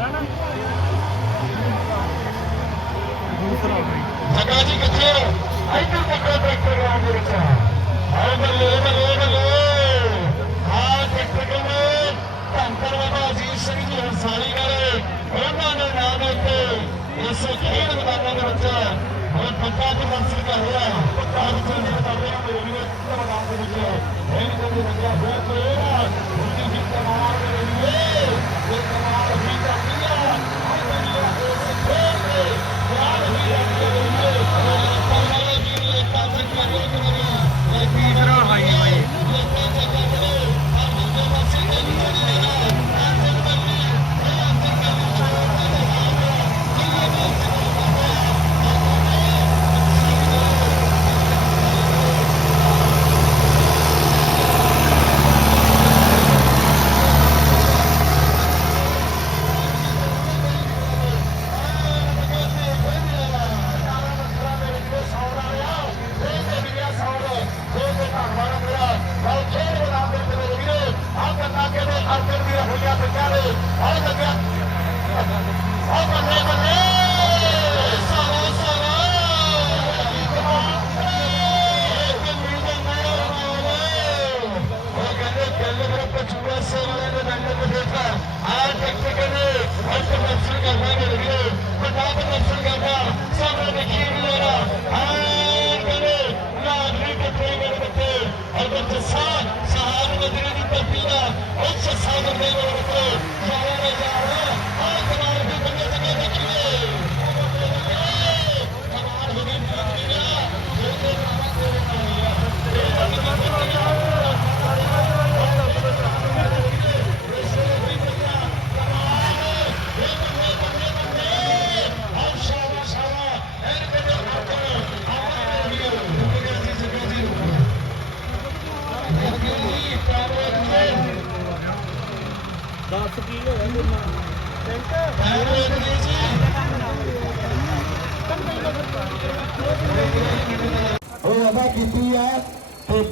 ਨਾ ਦੂਸਰਾ ਜੀ ਕਿੱਥੇ ਇੱਧਰ ਦੇਖੋ ਟਰੈਕਟਰ ਗਰਾਊਂਡ ਦੇ ਵਿੱਚ ਆਓ ਬੱਲੇ ਬੱਲੇ ਬੱਲੇ ਆ ਟਰੈਕਟਰ ਕਹਿੰਦੇ ਧੰਤਰ ਬਾਬਾ ਅਜੀਤ ਸਿੰਘ ਜੀ ਹੰਸਾਲੀ ਵਾਲੇ ਉਹਨਾਂ ਦੇ ਨਾਮ ਦੇ ਉੱਤੇ ਇਸ ਖੇਡ ਮੈਦਾਨਾਂ ਦੇ ਵਿੱਚ ਹੁਣ ਪੱਕਾ ਤੇ ਕਰ ਰਿਹਾ ਆਪ ਜੀ ਦੇ ਬਾਰੇ ਮੇਰੇ ਵੀਰੋ ਮੈਦਾਨ ਦੇ ਵਿੱਚ ਇਹ ਕੋਈ ਲੱਗਿਆ ਹੋਇਆ ਕੋਈ ਉਸਦੀ ਵੀ ਕਮਾਲ ਦੇ ਲਈ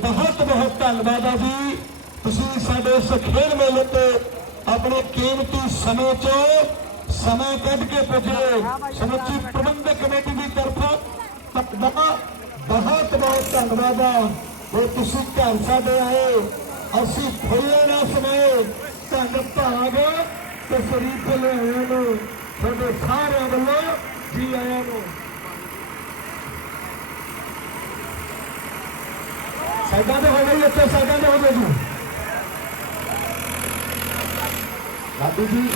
बहुत बहुत धनबाद है जी। तुम साखेर मेले तो अपने कीमती समय चो समय कद के पुजे समुची प्रबंधक कमेटी की तरफों बहुत बहुत धनबाद है। जो तुम घर साढ़े आए, असी खुले समय। ਧੰਨ ਭਾਗ ਤੇ ਸ਼ਰੀਫ ਲਿਆਇਆਂ ਨੂੰ ਤੁਹਾਡੇ ਸਾਰਿਆਂ ਵੱਲੋਂ ਜੀ ਆਇਆਂ ਨੂੰ ਸਾਈਡਾਂ ਤੇ ਹੋ ਗਈ ਇੱਥੇ ਸਾਈਡਾਂ ਤੇ ਹੋ ਗਏ ਜੀ ਲਾਡੀ ਜੀ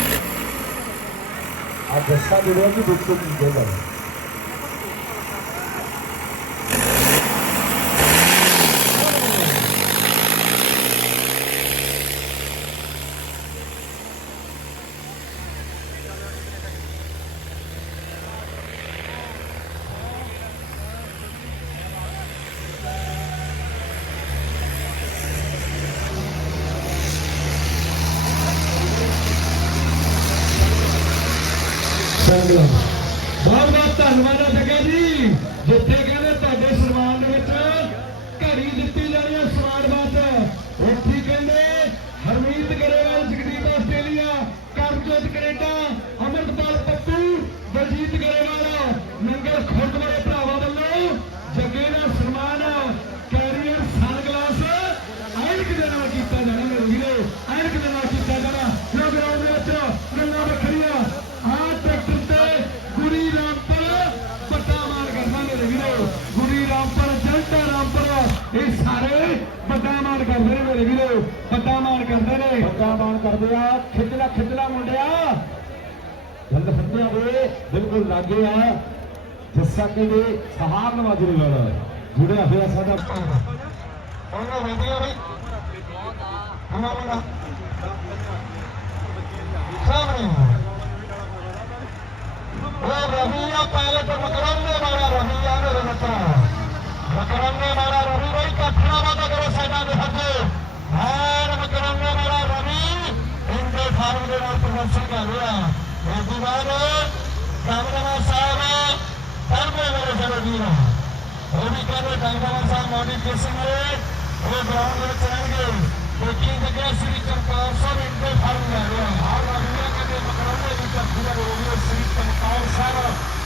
ਆ ਦੱਸਾ ਦੇ ਰਿਹਾ ਕਿ ਦੇਖੋ ਕੀ ਕਹਿ ਸੰਗਲਾ ਬਹੁਤ ਬਹੁਤ ਧੰਨਵਾਦ ਹੈ ਜੱਗਾ ਜੀ ਜਿੱਥੇ ਕਹਿੰਦੇ ਤੁਹਾਡੇ ਸਨਮਾਨ ਦੇ ਵਿੱਚ ਘੜੀ ਦਿੱਤੀ ਜਾਣੀ ਹੈ ਸਨਮਾਨ ਬਾਤ ਉੱਥੇ ਕਹਿੰਦੇ ਹਰਮੀਤ ਗਰੇਵਾਲ ਜਗਦੀਪ ਆਸਟ੍ਰੇਲੀਆ ਕਰਮਜੋਤ ਕੈਨੇਡਾ ਅਮਰਤਪਾਲ ਪੱਪੂ ਬਲਜੀਤ ਗਰੇਵਾਲ ਨੰਗਲ ਖੁਰਦ ਵਾਲੇ ਭਰਾਵਾਂ ਵੱਲੋਂ ਜੱਗੇ ਦਾ ਸਨਮਾਨ ਕੈਰੀਅਰ ਸਨਗਲਾਸ ਐਨਕ ਦੇ ਨਾਲ ਕੀਤਾ ਜਾਣਾ ਮੇਰੇ ਵੀਰੋ ਐਨਕ ਦੇ ਨਾਲ ਕੀਤਾ ਜਾਣਾ ਜੋ ਗਰਾਊਂਡ ਦੇ ਵਿੱਚ ਗੱਲਾਂ ਵੱਖਰੀਆਂ ਆਹ ਟਰੈਕਟਰ ਤੇ ਗੁਰੀ ਰਾਮਪੁਰ ਪੱਟਾ ਮਾਰ ਕਰਦਾ ਮੇਰੇ ਵੀਰੋ ਗੁਰੀ ਰਾਮਪੁਰ ਜੰਟਾ ਰਾਮਪੁਰ ਇਹ ਸਾਰੇ ਪੱਟਾ ਮਾਰ ਕਰਦੇ ਨੇ ਮੇਰੇ ਵੀਰੋ ਪੱਟਾ ਮਾਰ ਲਾਈਟਾਂ ਆਨ ਕਰਦੇ ਆ। ਖਿੱਚਲਾ ਖਿੱਚਲਾ ਮੁੰਡਿਆ। ਗੱਲ ਫੱਟਿਆ ਵੇ, ਬਿਲਕੁਲ ਲਾਗੇ ਆ। ਜੱਸਾ ਕੇ ਦੇ ਸਹਾਰ ਨਵਾਜ ਦੇ ਨਾਲ ਜੁੜਿਆ ਹੋਇਆ ਸਾਡਾ ਉਹਨਾਂ ਵਧੀਆ ਵੀ ਉਹਨਾਂ ਬੜਾ ਸਾਹਮਣੇ। ਉਹ ਰਹੀਆ ਪਹਿਲੇ ਤੋਂ ਮਕਰਮ ਨੇ ਮਾਰਾ ਰਹੀਆ ਨੇ ਰਸਾ ਮਕਰਮ ਨੇ ਮਾਰਾ ਰਹੀਆ ਭਾਈ ਕੱਠਣਾ ਬਾਤ ਕਰੋ ਸਾਡਾ ਦੇ ਸੱਜੇ ਹਾਂ નો પ્રદર્શન ઘાલूया રઘુમાન કામરામાં સાહેબ તરબેવરે ચડવીરા હોલિકાનો કામરામાં સાહેબ મોડિફિકેશન એ ગ્રાઉન્ડ પર ચલાવગે कोचिंग जगह श्री चमकौर साहब इनके फार्म में हर महीने के लिए मकरंद जी का पूरा रोगी श्री चमकौर साहब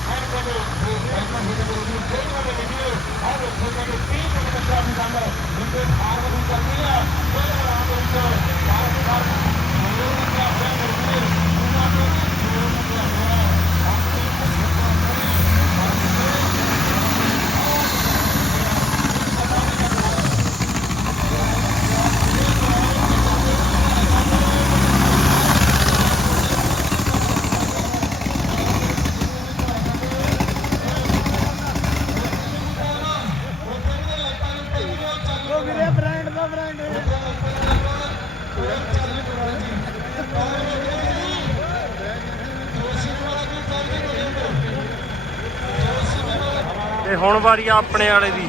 ਤੇ ਹੁਣ ਵਾਰੀ ਆ ਆਪਣੇ ਵਾਲੇ ਦੀ।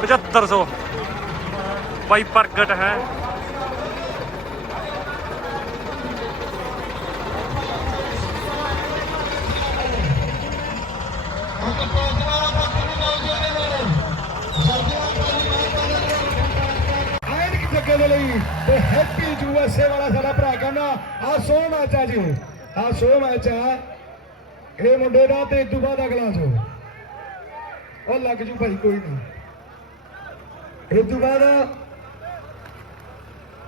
7500 ਬਾਈ ਪ੍ਰਗਟ ਹੈ। ਐਨਕ ਜੱਗੇ ਦੇ ਲਈ ਤੇ ਹੈਪੀ ਯੂਐਸਏ ਵਾਲਾ ਸਾਡਾ ਭਰਾ ਕਹਿੰਦਾ ਆ ਸੋ ਮੈਚ ਆ ਜੀ। ਆ ਸੋ ਮੈਚ। ਆ ਇਹ ਮੁੰਡੇ ਦਾ ਤੇ ਇਦੋਂ ਬਾਅਦ ਅਗਲਾ ਸੋ ਉਹ ਲੱਗ ਜੂ ਭਾਈ, ਕੋਈ ਨਹੀਂ। ਇਦੋਂ ਬਾਅਦ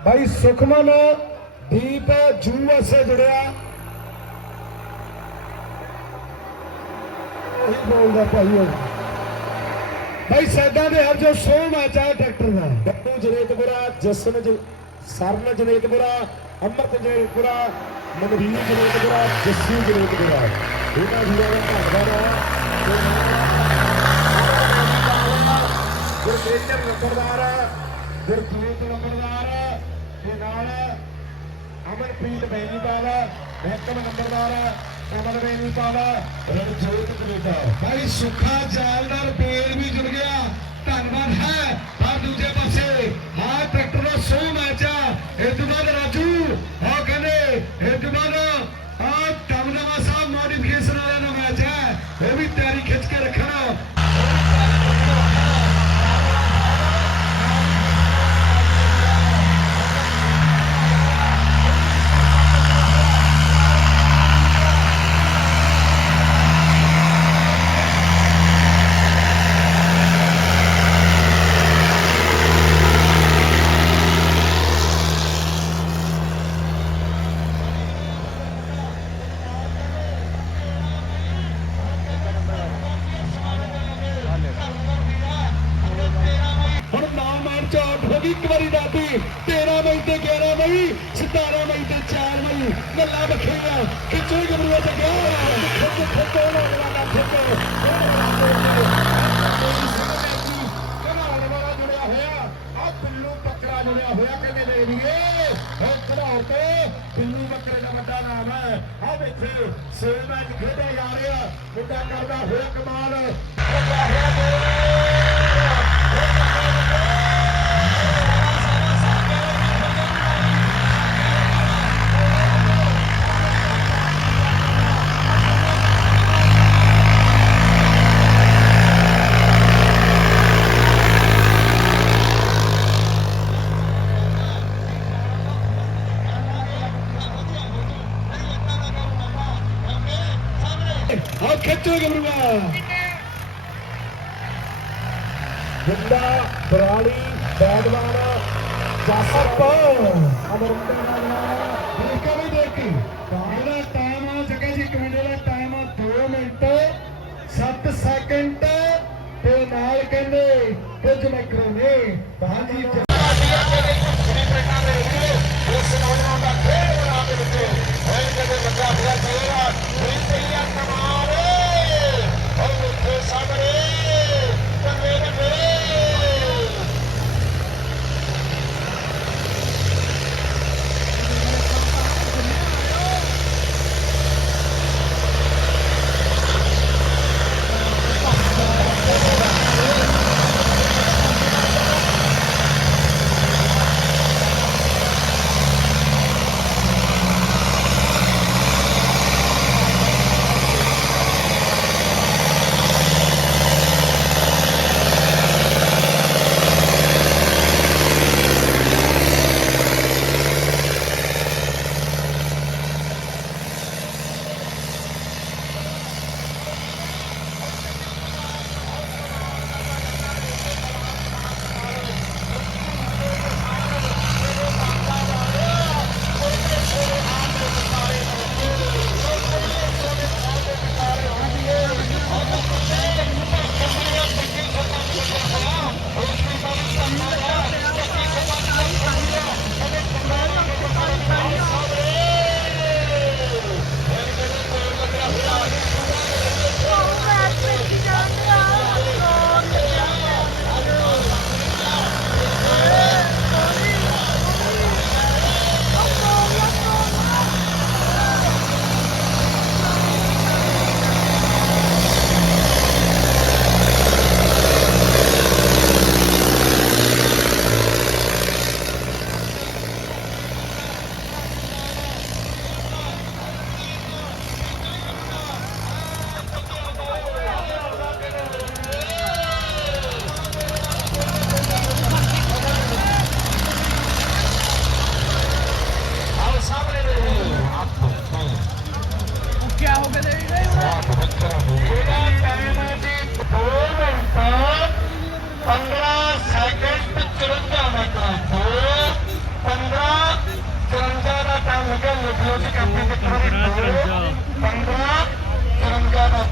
ਭਾਈ ਸੁਖਮਨ, ਦੀਪ ਯੂਐਸਏ ਜੁੜਿਆ। ਇਹ ਬੋਲਦਾ ਭਾਈ ਉਹ। ਭਾਈ ਸੈਦਾਂ ਦੇ ਹਰ ਜੋ ਸੋ ਮੈਚ ਆ ਟਰੈਕਟਰ ਦਾ। ਬੱਬੂ ਜਨੇਤਪੁਰਾ, ਜਸਨ ਜ- ਸਰਨ ਜਨੇਤਪੁਰਾ, ਅੰਮ੍ਰਿਤ ਜਨੇਤਪੁਰਾ, ਮਨਵੀਰ ਜਨੇਤਪੁਰਾ, ਜੱਸੂ ਜਨੇਤਪੁਰਾ। ਇਹਨਾਂ ਵੀਰਾਂ ਦਾ ਧੰਨਵਾਦ ਹੈ ਗੁਰਮੇਜਰ ਨੰਬਰਦਾਰ ਗੁਰਜੀਤ ਨੰਬਰਦਾਰ ਤੇ ਨਾਲ ਅਮਰਪ੍ਰੀਤ ਬੈਨੀਪਾਲ ਮਹਿਕਮ ਨੰਬਰਦਾਰ ਕਮਲ ਬੈਨੀਪਾਲ ਰਣਜੋਤ ਕਨੇਡਾ। ਭਾਈ ਸੁੱਖਾ ਜਾਲਦਾਰ ਪੇਰ ਵੀ ਜੁੜ ਗਿਆ। ਧੰਨਵਾਦ ਹੈ ਪਰ ਦੂਜੇ ਪਾਸੇ। ਹਾਂ ਟਰੈਕਟਰ ਦਾ ਸੋ ਮੈਚ ਆ। ਇਹ ਤੋਂ ਬਾਅਦ ਰਾਜੂ ਮਈ ਗੱਲਾਂ ਬਖੇਗਾ ਖਿੱਚੋ ਗਬਰੂਆ ਤੇ ਗਿਆ ਖਿੱਚ ਖਿੱਚੋ ਨਾ ਵਾਲਾ ਖਿੱਚੋ ਕਮਾਲ ਵਾਲਾ ਜੁੜਿਆ ਹੋਇਆ ਆ ਪਿੱਲੂ ਬੱਕਰਾ ਜੁੜਿਆ ਹੋਇਆ ਕਹਿੰਦੇ ਲੈ ਲਈਏ ਉਹ ਖੜਾਉ ਤੇ ਪਿੱਲੂ ਬੱਕਰੇ ਦਾ ਵੱਡਾ ਨਾਮ ਹੈ ਆ ਵੇਖੋ ਸੇਵਾ ਚ ਖੇਡਿਆ ਜਾ ਰਿਹਾ ਮੁੰਡਾ ਕਰਦਾ ਹੋਇਆ ਕਮਾਲ ਵੱਡਾ ਹੋਇਆ ਖਿੱਚੋ ਗਬਰੂਆ ਜਿੰਦਾ ਬਰਾਲੀ ਬੈਦਵਾਨ ਜਾਸਪ ਅਮਰਤਾ ਨਾਲ ਵੀ ਦੇਖੀ ਇਹਦਾ ਟਾਈਮ ਆ ਜਗ੍ਹਾ ਜੀ ਕਮਿੰਡੇ ਦਾ ਟਾਈਮ ਆ 2 ਮਿੰਟ 7 ਸੈਕਿੰਡ ਤੇ ਨਾਲ ਕਹਿੰਦੇ ਕੁਝ ਮੈਕਰੋ ਨੇ ਹਾਂਜੀ तुरंत आणायचा पंधरा करंजाला तालुक्यात लोकलोची कंपनी पंधरा करंजाला